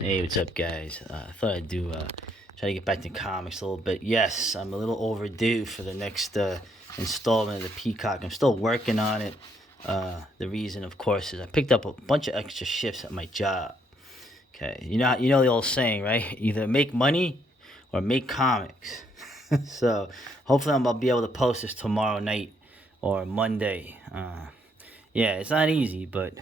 Hey, what's up, guys? I thought I'd try to get back to comics a little bit. Yes, I'm a little overdue for the next installment of the Peacock. I'm still working on it. The reason, of course, is I picked up a bunch of extra shifts at my job. Okay, you know the old saying, right? Either make money or make comics. So hopefully I'll be able to post this tomorrow night or Monday. Yeah, it's not easy, but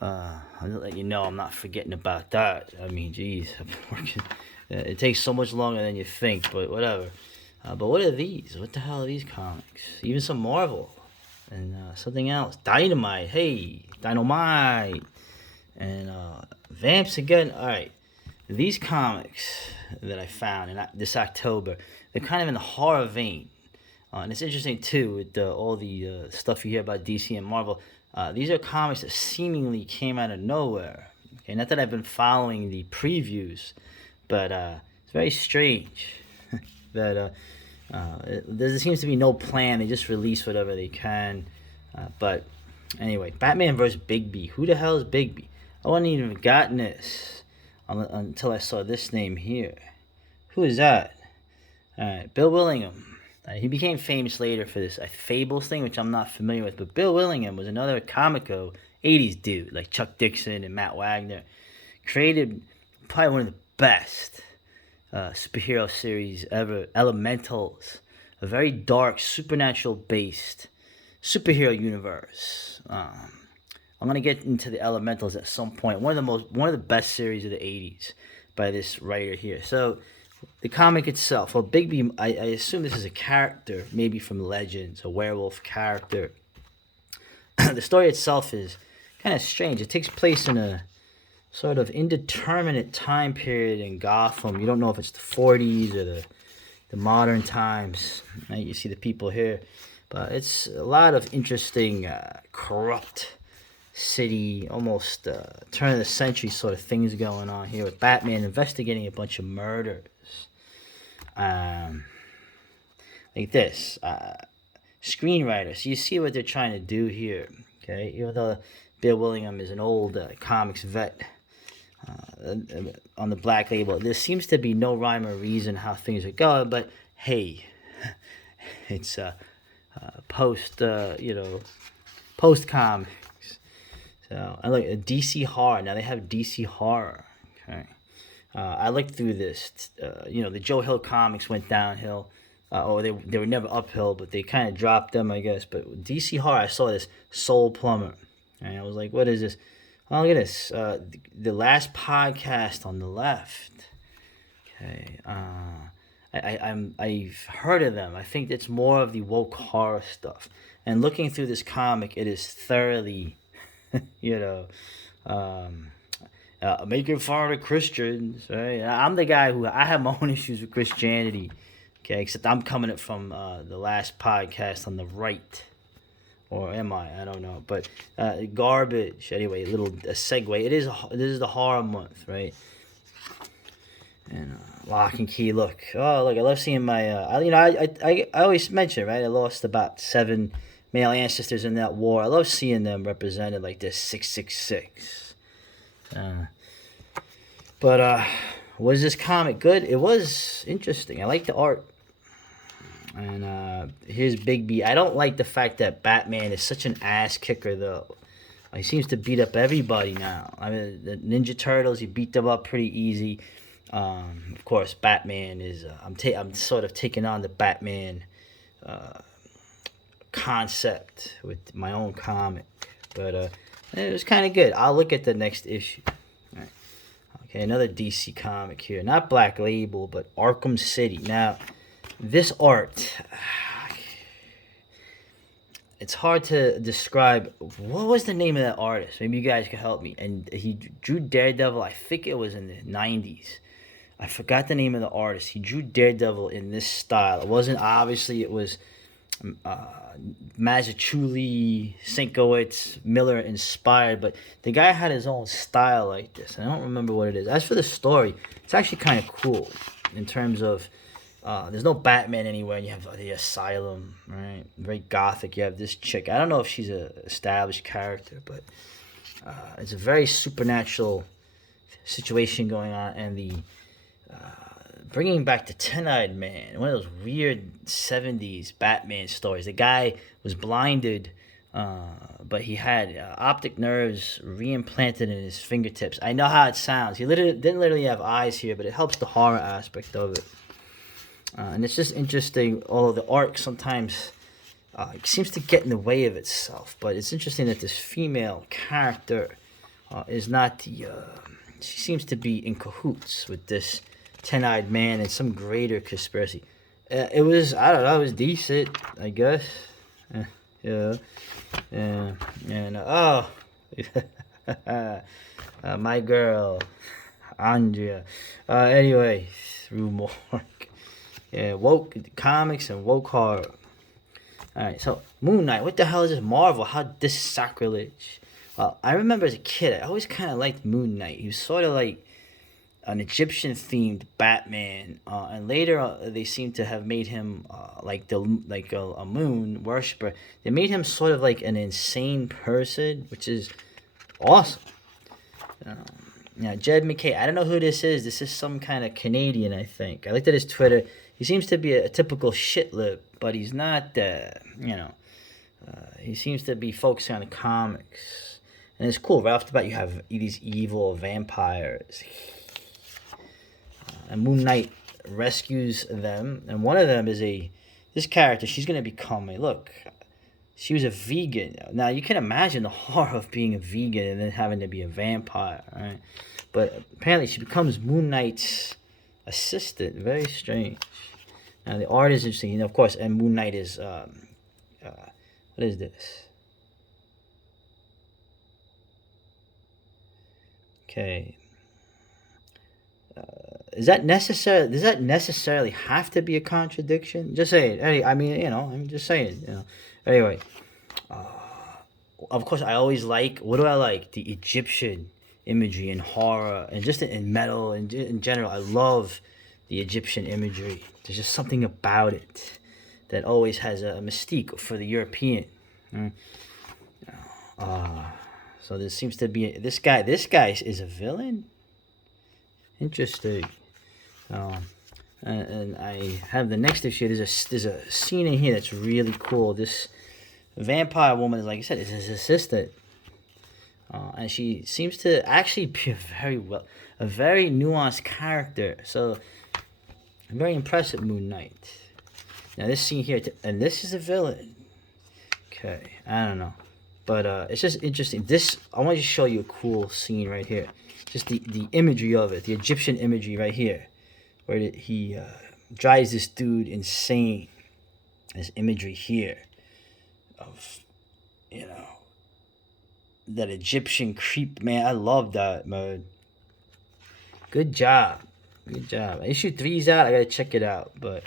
I'll let you know I'm not forgetting about that. I mean, geez, I've been working. It takes so much longer than you think, but whatever. But what are these? What the hell are these comics? Even some Marvel and something else. Dynamite. Hey, Dynamite. And Vamps again. All right. These comics that I found in this October, they're kind of in the horror vein. And it's interesting too with all the stuff you hear about DC and Marvel. These are comics that seemingly came out of nowhere. Okay, not that I've been following the previews, but it's very strange that there seems to be no plan. They just release whatever they can. But anyway, Batman vs. Bigby. Who the hell is Bigby? I wasn't even gotten this until I saw this name here. Who is that? All right, Bill Willingham. He became famous later for this Fables thing, which I'm not familiar with. But Bill Willingham was another comico 80s dude, like Chuck Dixon and Matt Wagner. Created probably one of the best superhero series ever, Elementals. A very dark, supernatural based superhero universe. I'm gonna get into the Elementals at some point. One of the best series of the '80s by this writer here. So the comic itself, well, Bigby, I assume this is a character, maybe from Legends, a werewolf character. The story itself is kind of strange. It takes place in a sort of indeterminate time period in Gotham. You don't know if it's the 40s or the modern times. Right? You see the people here. But it's a lot of interesting, corrupt city, almost turn of the century sort of things going on here with Batman investigating a bunch of murders. Um, like this. Screenwriter. So you see what they're trying to do here. Okay, even though Bill Willingham is an old comics vet on the Black Label, there seems to be no rhyme or reason how things are going. But hey, it's post, post comics. So I look at DC horror. Now they have DC horror. Okay. I looked through this. The Joe Hill comics went downhill. Or they were never uphill, but they kind of dropped them, I guess. But DC horror, I saw this Soul Plumber, and I was like, "What is this?" Oh, look at this. The last podcast on the left. Okay. I've heard of them. I think it's more of the woke horror stuff. And looking through this comic, it is thoroughly, you know, um, making fun of Christians. Right? I'm the guy who I have my own issues with Christianity. Okay, except I'm coming it from the last podcast on the right, or am I? I don't know, but garbage. Anyway, a segue. This is the horror month, right? And Lock and Key. Look, oh look, I love seeing my. I always mention, right? I lost about 7 male ancestors in that war. I love seeing them represented like this 666. But was this comic good? It was interesting. I like the art. And here's Bigby. I don't like the fact that Batman is such an ass kicker, though. He seems to beat up everybody now. I mean, the Ninja Turtles, he beat them up pretty easy. Of course, Batman is. I'm sort of taking on the Batman concept with my own comic, but it was kind of good. I'll look at the next issue. All right. Okay, another DC comic here. Not Black Label, but Arkham City. Now, this art, it's hard to describe. What was the name of that artist? Maybe you guys can help me. And he drew Daredevil, I think it was in the 90s. I forgot the name of the artist. He drew Daredevil in this style. It wasn't, obviously, it was Mazzucchelli, Sienkiewicz, Miller inspired, but the guy had his own style like this. I don't remember what it is. As for the story, it's actually kind of cool in terms of there's no Batman anywhere, and you have the asylum, right? Very gothic. You have this chick. I don't know if she's a established character, but it's a very supernatural situation going on, and the bringing back the Ten-Eyed Man, one of those weird 70s Batman stories. The guy was blinded, but he had optic nerves reimplanted in his fingertips. I know how it sounds. He didn't literally have eyes here, but it helps the horror aspect of it. And it's just interesting, although the arc sometimes seems to get in the way of itself. But it's interesting that this female character is not the... she seems to be in cahoots with this Ten-Eyed Man and some greater conspiracy. It was, I don't know, it was decent, I guess. Yeah. And, my girl, Andrea. Anyway, through more. Yeah, woke comics and woke horror. Alright, so Moon Knight. What the hell is this? Marvel? How this sacrilege? Well, I remember as a kid, I always kind of liked Moon Knight. He was sort of like an Egyptian-themed Batman, and later they seem to have made him like a moon worshiper. They made him sort of like an insane person, which is awesome. Jed McKay. I don't know who this is. This is some kind of Canadian, I think. I looked at his Twitter. He seems to be a typical shitlip, but he's not. He seems to be focusing on the comics, and it's cool. Right off the bat, you have these evil vampires. And Moon Knight rescues them, and one of them is this character. She's gonna become she was a vegan. Now you can imagine the horror of being a vegan and then having to be a vampire, right? But apparently she becomes Moon Knight's assistant. Very strange. Now the art is interesting, of course, and Moon Knight is what is this? Okay. Is that necessary? Does that necessarily have to be a contradiction? Just saying. I'm just saying. Anyway, of course, I always like. What do I like? The Egyptian imagery in horror and just in metal and in general. I love the Egyptian imagery. There's just something about it that always has a mystique for the European. So there seems to be this guy. This guy is a villain. Interesting. And I have the next issue. There's a scene in here that's really cool. This vampire woman is, like I said, is his assistant, and she seems to actually be a very nuanced character. So I'm very impressed with Moon Knight. Now this scene here, and this is a villain. Okay, I don't know, but it's just interesting. I want to show you a cool scene right here. Just the imagery of it, the Egyptian imagery right here, where he drives this dude insane. This imagery here of, that Egyptian creep, man. I love that, man. Good job. Issue 3's out. I gotta check it out, but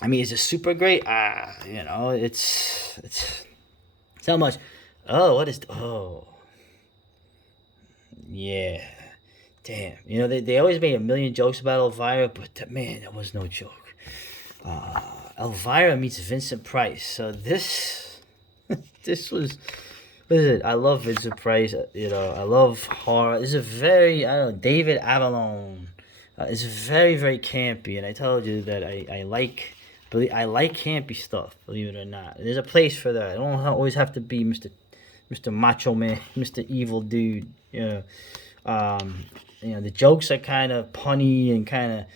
I mean, is it super great? It's not much. Oh, what is? Oh. Yeah, damn. They always made a million jokes about Elvira, but that was no joke. Elvira meets Vincent Price. So this was. Listen, I love Vincent Price. I love horror. It's a very, David Avalon. It's very, very campy, and I told you that I like campy stuff. Believe it or not, there's a place for that. I don't always have to be Mr. Macho Man, Mr. Evil Dude. The jokes are kind of punny and kind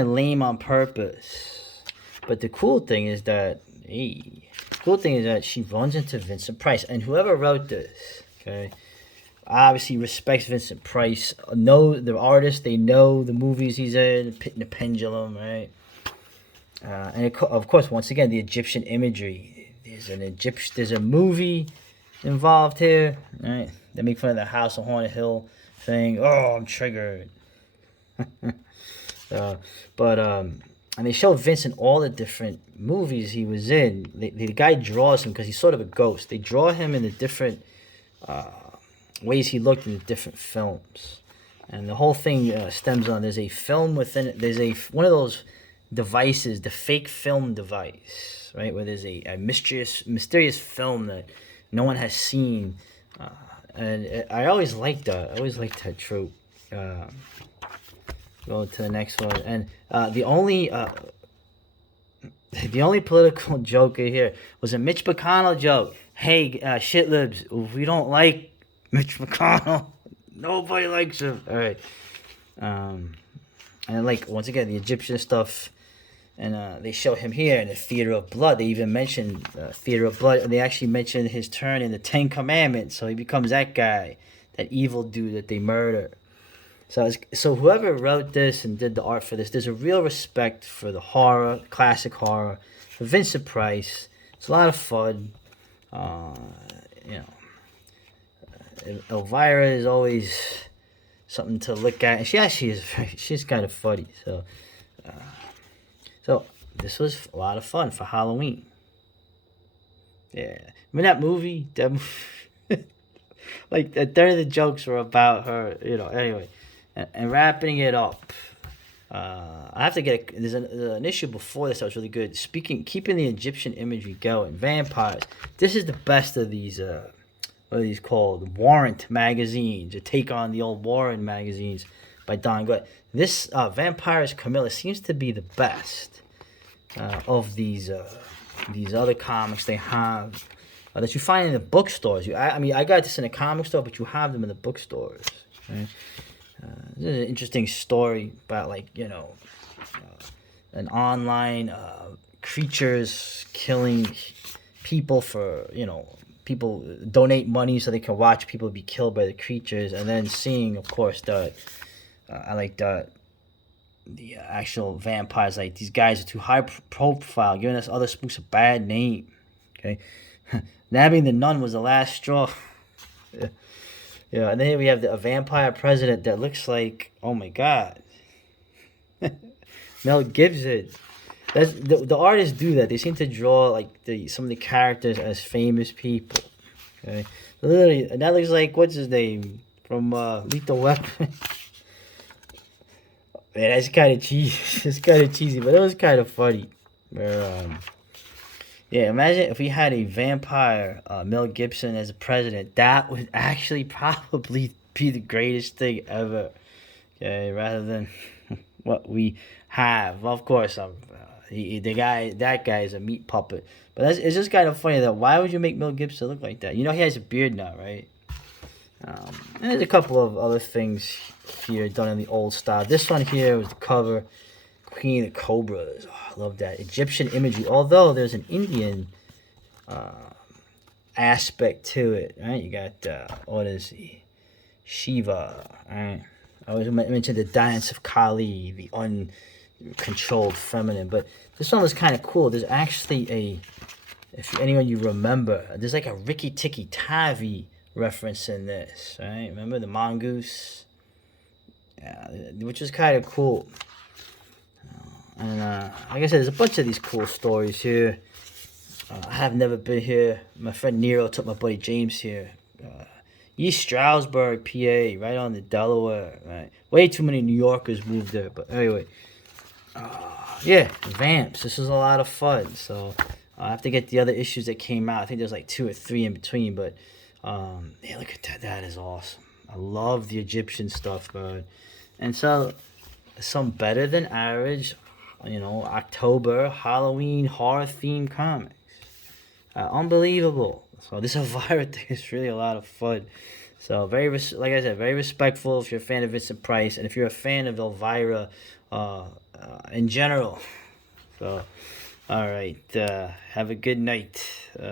of lame on purpose. But the cool thing is that she runs into Vincent Price, and whoever wrote this, okay, obviously respects Vincent Price, know the artist, they know the movies he's in, Pit and the Pendulum, right? Of course, once again, the Egyptian imagery. There's a movie involved here, right? They make fun of the House on Haunted Hill thing. Oh, I'm triggered. And they show Vincent all the different movies he was in. The guy draws him because he's sort of a ghost. They draw him in the different ways he looked in the different films, and the whole thing stems on there's a film within it. There's one of those devices, the fake film device, right, where there's a mysterious film that no one has seen and I always liked that. I always liked that trope. Uh, Go to the next one, and the only political joke in here was a Mitch McConnell joke. Hey, shit libs, we don't like Mitch McConnell. Nobody likes him. All right. And like once again, the Egyptian stuff, and they show him here in the Theater of Blood. They even mention Theater of Blood, and they actually mention his turn in the Ten Commandments. So he becomes that guy, that evil dude that they murder. So whoever wrote this and did the art for this, there's a real respect for the horror, classic horror, for Vincent Price. It's a lot of fun. You know, Elvira is always something to look at, and she actually is. She's kind of funny. So this was a lot of fun for Halloween. Yeah, remember that movie? Like a third of the jokes were about her. You know. Anyway. And wrapping it up, I have to get there's an issue before this that was really good. Keeping the Egyptian imagery going, vampires. This is the best of these. What are these called? Warrant magazines. To take on the old Warrant magazines by Don Glut. This Vampires Camilla seems to be the best of these other comics they have that you find in the bookstores. I mean, I got this in a comic store, but you have them in the bookstores. Right? This is an interesting story about, like, you know, an online creatures killing people for, you know, people donate money so they can watch people be killed by the creatures, and then seeing, of course, that I like that the actual vampires, like, these guys are too high profile, giving us other spooks a bad name. Okay, nabbing the nun was the last straw. Yeah, and then we have a vampire president that looks like, oh my god, Mel Gibson. That's the artists do that. They seem to draw like some of the characters as famous people. Okay, literally, and that looks like, what's his name from Lethal Weapon. Man, that's kind of cheesy. It's kind of cheesy, but it was kind of funny. Where, yeah, imagine if we had a vampire, Mel Gibson, as a president. That would actually probably be the greatest thing ever. Okay, rather than what we have. Well, of course, that guy is a meat puppet. But it's just kind of funny that why would you make Mel Gibson look like that? You know he has a beard now, right? And there's a couple of other things here done in the old style. This one here was the cover. Queen of the Cobras. Oh, I love that. Egyptian imagery. Although there's an Indian aspect to it. Right? You got, what is he? Shiva. Right? I always mentioned the dance of Kali, the uncontrolled feminine. But this one was kind of cool. There's actually if anyone you remember, there's like a Rikki Tikki Tavi reference in this. Right? Remember the mongoose? Yeah, which is kind of cool. And like I said, there's a bunch of these cool stories here. I have never been here. My friend Nero took my buddy James here. East Stroudsburg, PA, right on the Delaware. Right, way too many New Yorkers moved there. But anyway, yeah, Vamps. This is a lot of fun. So I have to get the other issues that came out. I think there's like 2 or 3 in between. But yeah, look at that. That is awesome. I love the Egyptian stuff, man. And so some better than average, you know, October Halloween horror themed comics. Unbelievable. So this Elvira thing is really a lot of fun. So like I said, very respectful if you're a fan of Vincent Price, and if you're a fan of Elvira in general. So, all right, have a good night.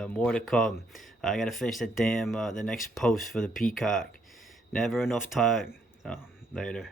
More to come. I gotta finish the next post for the Peacock. Never enough time. Later.